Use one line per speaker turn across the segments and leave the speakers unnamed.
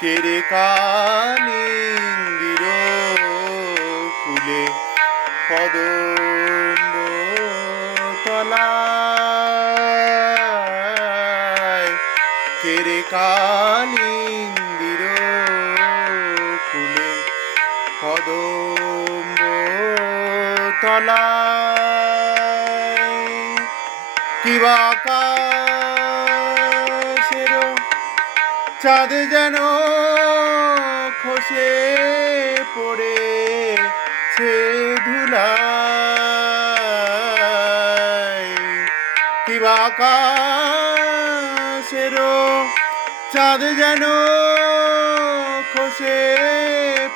কেরে কালিন্দির কুলে কদম্ব তলায়। কেরে কালিন্দির কুলে কদম্ব তলায়। কিবা আকাশেরও চাঁদ যেন খসে পড়েছে ধুলায় কিবা আকাশেরও চাঁদ যেন খসে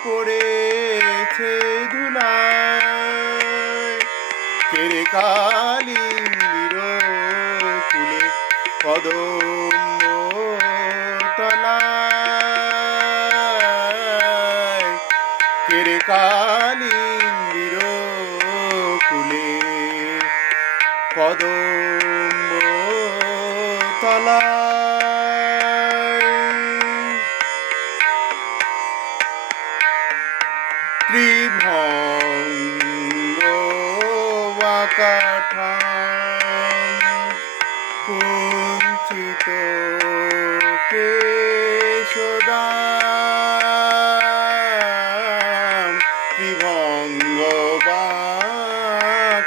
পড়েছে ধুলায় কেরে কালিন্দির কুলে কদম্ব কেরে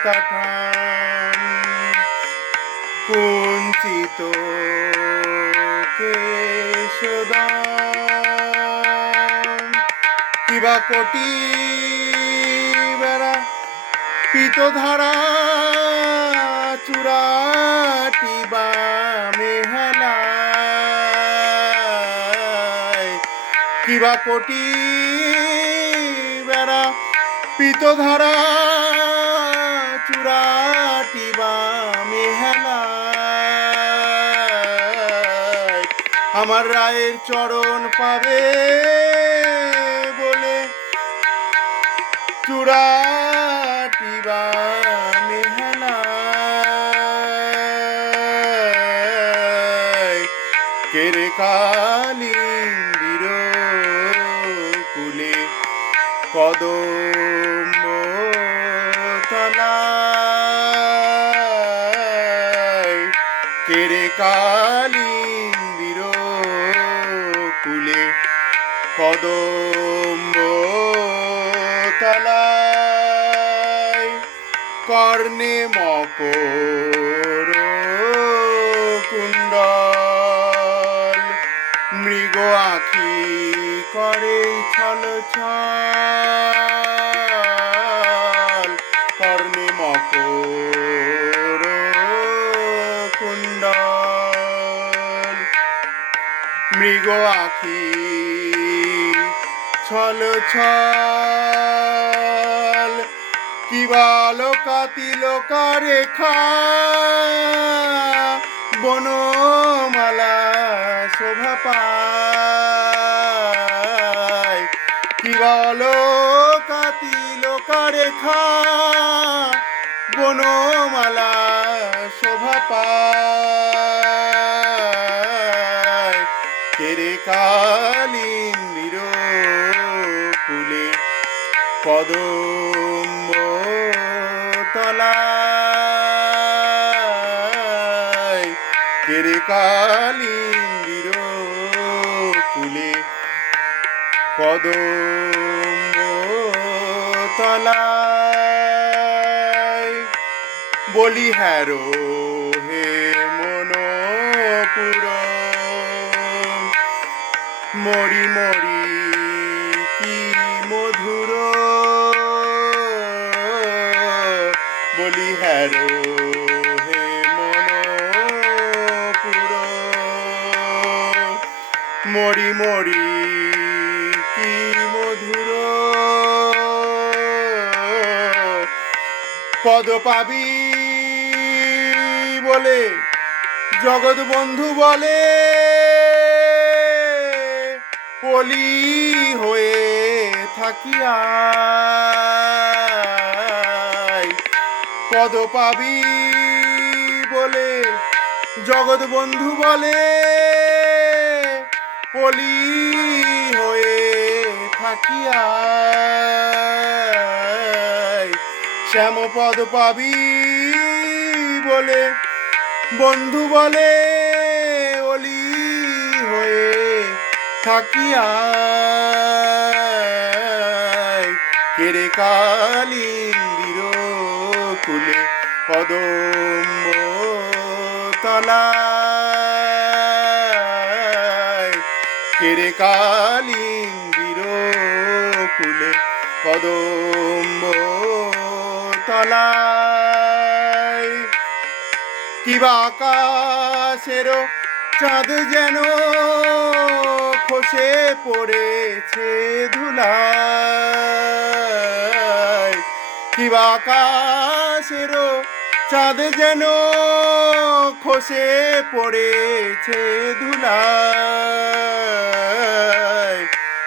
বাকাঠাম কুঞ্চিত কিবা কোটি বেড়া পিতধারা চূড়াটি বা মেহালায় কিবা কোটি বেড়া পিতধারা চূড়াটি বা মেহালায়। আমার রায়ের চরণ পাবে বলে চূড়াটি বা মেহালায় কেরে কুলে কদম্ব তলায় কেরে কালিন্দির কুলে কদম্ব তলায় কর্ণে মকর কুণ্ডল মৃগ আখি করে ছল ছল মৃগ আখি। ছল ছল, কি বালকাতি লোকা রেখা বনমালা শোভা পায়। কি বালকাতি লোকা রেখা বনমালা শোভা পায়। কদম্ব তলায় কেরে কালিন্দির কুলে কদম্ব তলায় বলি হ্যারো হে মনপুর মরি মরি মরি মরি, কি মধুর পদ পাবি বলে, জগৎ বন্ধু বলে, পলি হয়ে থাকিয়া পদ পাবি বলে, জগৎ বন্ধু বলে পলি হয়ে থাকিয়া শ্যামপদ পাবি বলে, বন্ধু বলে, অলি হয়ে থাকিয়া কেরে কালিন্দির কুলে, কদম্ব তলায় কালিন্দির কুলে কদম্ব তলায়। কিবা আকাশেরও চাঁদ যেন খসে পড়েছে ধুলায়। কিবা আকাশেরও চাঁদ যেন খসে পড়েছে ধুলায়।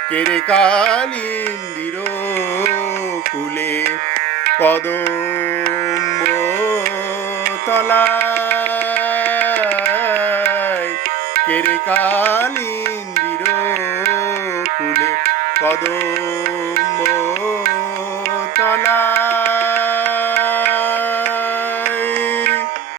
কেরে কালিন্দির কুলে কদম্ব তলায়। কেরে কালিন্দির কুলে কদম্ব তলায়।